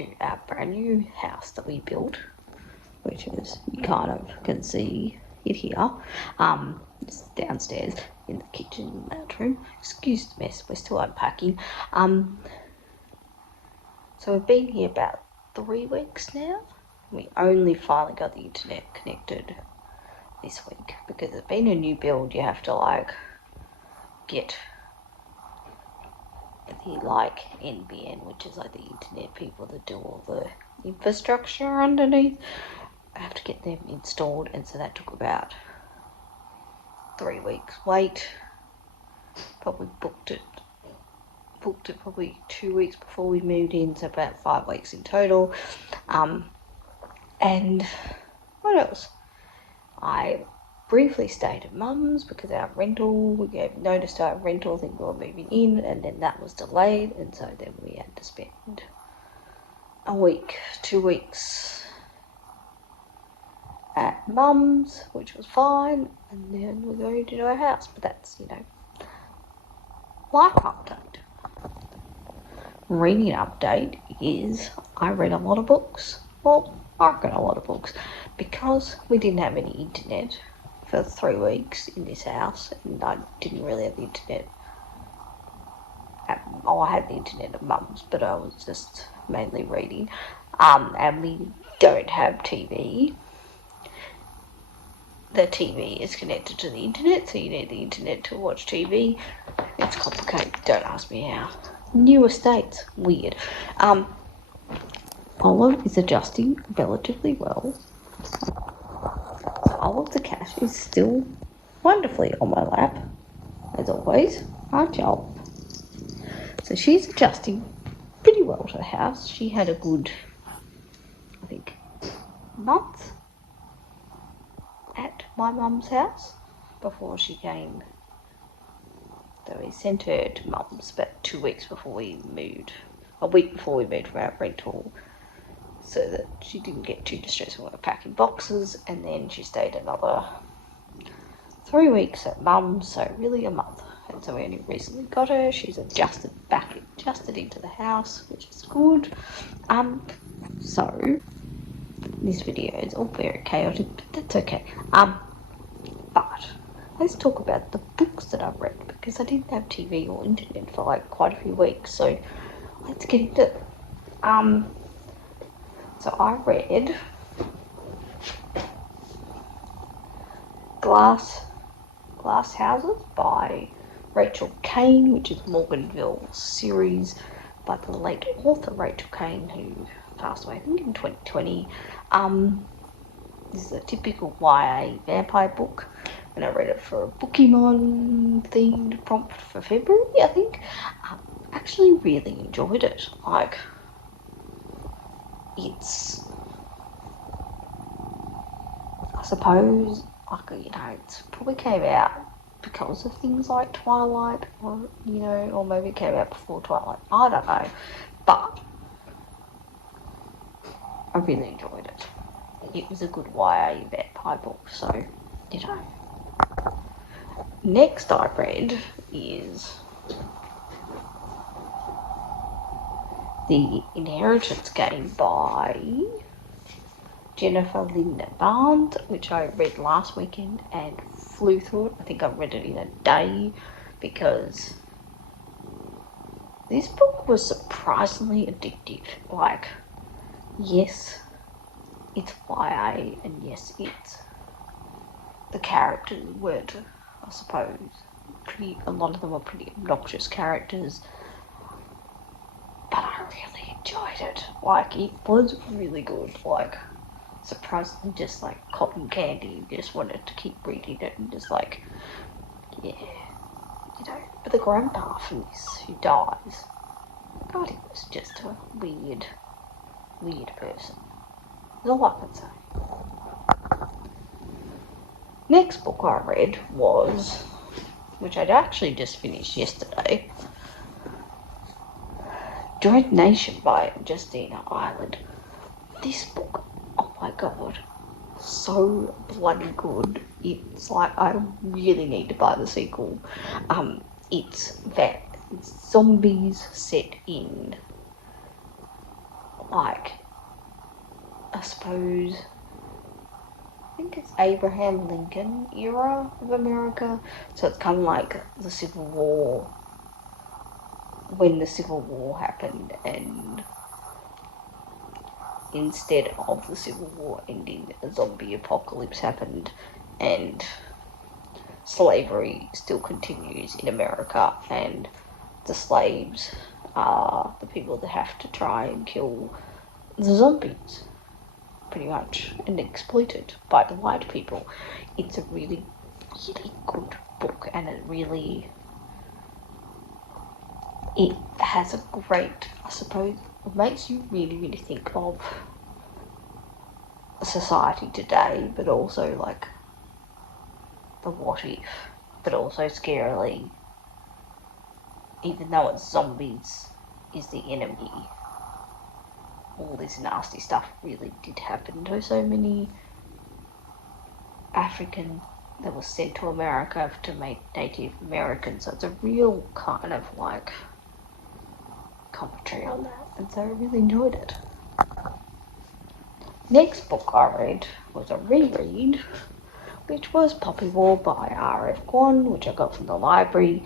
to our brand new house that we built, which is, you kind of can see it here. It's downstairs in the kitchen and lounge room. Excuse the mess, we're still unpacking. So we've been here about 3 weeks now. We only finally got the internet connected this week because it's been a new build. You have to get the NBN, which is the internet people that do all the infrastructure underneath. I have to get them installed, and so that took about 3 weeks wait. Probably booked it probably 2 weeks before we moved in, so about 5 weeks in total. And what else? I briefly stayed at Mum's because we gave notice to our rental thing we were moving in, and then that was delayed, and so then we had to spend a week, 2 weeks at Mum's, which was fine, and then we're going to our house. But that's, life update. Reading update is I read a lot of books. Well, I read a lot of books because we didn't have any internet for 3 weeks in this house, and I didn't really have the internet. I had the internet at Mum's, but I was just mainly reading. And we don't have TV. The TV is connected to the internet, so you need the internet to watch TV. It's complicated, don't ask me how. New estates, weird. Olive is adjusting relatively well. Olive the cat is still wonderfully on my lap, as always. Aren't you, Olive? So she's adjusting pretty well to the house. She had a good, I think, month at my mum's house before she came. So we sent her to Mum's about 2 weeks before we moved. A week before we moved from our rental, so that she didn't get too distressed when we were packing boxes. And then she stayed another 3 weeks at Mum's, so really a month. And so we only recently got her. She's adjusted into the house, which is good. So this video is all very chaotic, but that's okay. But let's talk about the books that I've read, because I didn't have TV or internet for quite a few weeks, so let's get into it. So I read Glass Houses by Rachel Kane, which is Morganville's series by the late author Rachel Kane, who passed away I think in 2020. This is a typical YA vampire book, and I read it for a Pokemon themed prompt for February, I think. Actually really enjoyed it. It's, I suppose, it's probably came out because of things like Twilight, or maybe it came out before Twilight. I don't know, but I really enjoyed it. It was a good YA vampire book, so, Next I read is The Inheritance Game by Jennifer Lynn Barnes, which I read last weekend and flew through it. I think I read it in a day because this book was surprisingly addictive. Yes, it's YA, and yes, the characters weren't, I suppose, a lot of them were pretty obnoxious characters, but I really enjoyed it. It was really good. Surprisingly just cotton candy. Just wanted to keep reading it and just but the grandpa from this who dies, God, he was just a weird person. That's all I can say. Next book I read was, which I'd actually just finished yesterday, Dread Nation by Justina Ireland. This book, oh my god, so bloody good. It's I really need to buy the sequel. It's zombies set in like, I suppose, I think it's Abraham Lincoln era of America. So it's kind of like the Civil War, when the Civil War happened, and instead of the Civil War ending, a zombie apocalypse happened, and slavery still continues in America, and the slaves are the people that have to try and kill the zombies, pretty much, and exploited by the white people. It's a really, really good book, and it has a great, I suppose, it makes you really, really think of society today, but also like the what if, but also scarily, even though it's zombies is the enemy, all this nasty stuff really did happen to so many African that was sent to America to make Native Americans. So it's a real kind of like commentary on that, and so I really enjoyed it. Next book I read was a reread, which was Poppy War by R.F. Kuang, which I got from the library.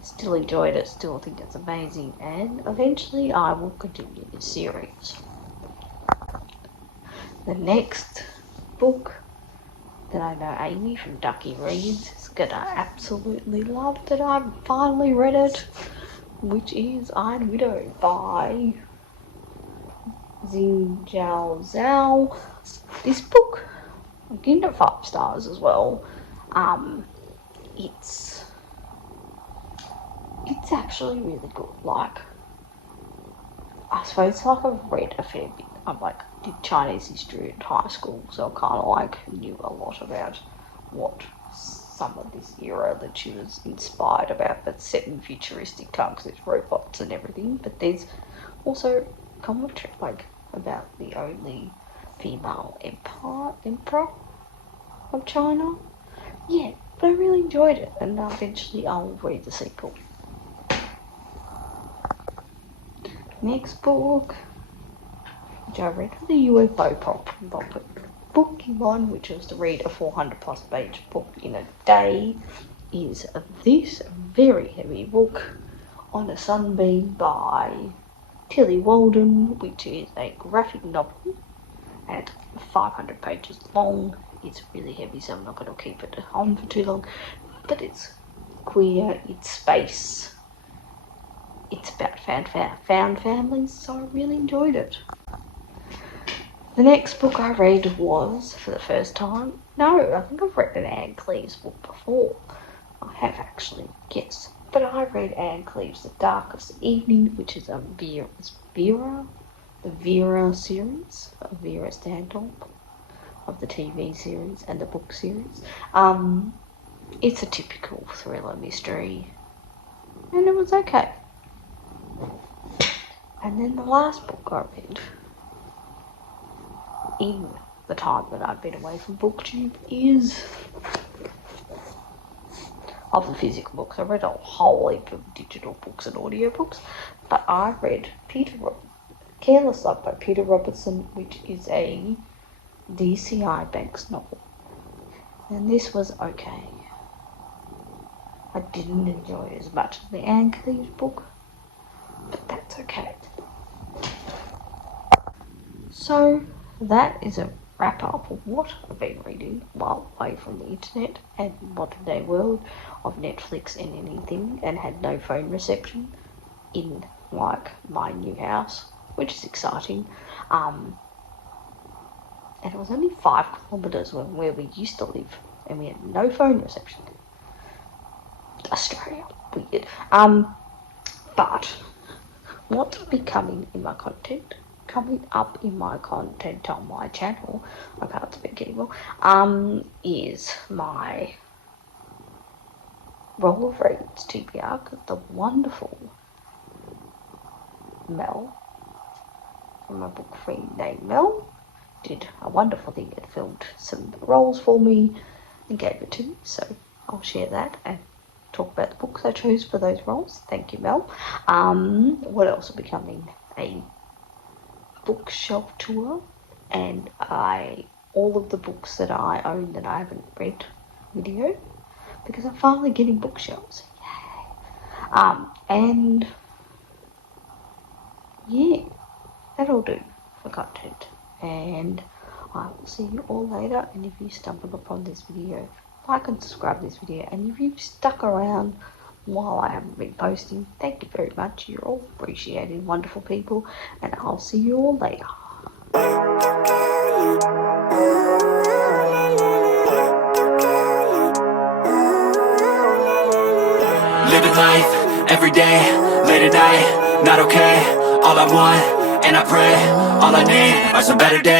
Still enjoyed it, still think it's amazing, and eventually I will continue this series. The next book that I know Amy from Ducky Reads is gonna absolutely love, that I've finally read it, which is Iron Widow by Xing Zhao Zhao. This book, I'm giving it 5 stars as well. It's actually really good. Like, I suppose like I've read a fair bit. I'm like, did Chinese history at high school, so I kind of like knew a lot about what some of this era that she was inspired about, but set in futuristic times because there's robots and everything. But there's also commentary like about the only female emperor of China. Yeah, but I really enjoyed it, and eventually I'll read the sequel. Next book, which I read was the UFO Prop from Booktube, which was to read a 400 plus page book in a day, is this very heavy book, On a Sunbeam by Tilly Walden, which is a graphic novel at 500 pages long. It's really heavy, so I'm not going to keep it on for too long, but it's queer, it's space, it's about found families, so I really enjoyed it. The next book I read was, for the first time, I think I've read an Anne Cleeves book before. I have actually, yes. But I read Anne Cleeves' The Darkest Evening, which is the Vera series, Vera Stanhope, of the TV series and the book series. It's a typical thriller mystery, and it was okay. And then the last book I read in the time that I've been away from Booktube is of the physical books. I read a whole heap of digital books and audio books, but I read Careless Love by Peter Robertson, which is a DCI Banks novel. And this was okay. I didn't enjoy it as much as the Anne Cleeves book, but that's okay. So that is a wrap up of what I've been reading while away from the internet and modern day world of Netflix and anything, and had no phone reception in like my new house, which is exciting. And it was only 5 kilometres from where we used to live, and we had no phone reception. Australia, weird. But what's becoming in my content? Coming up in my content on my channel, I can't speak anymore, is my Roll of Reads TBR, because the wonderful Mel from a book friend named Mel did a wonderful thing and filmed some rolls for me and gave it to me, so I'll share that and talk about the books I chose for those rolls. Thank you, Mel. What else will be coming? A bookshelf tour, and all of the books that I own that I haven't read video, because I'm finally getting bookshelves. Yay! And yeah, that'll do for content. And I will see you all later. And if you stumbled upon this video, like and subscribe to this video. And if you've stuck around while I haven't been posting, thank you very much. You're all appreciated, wonderful people. And I'll see you all later. Living life, every day, late at night, not okay. All I want, and I pray, all I need are some better days.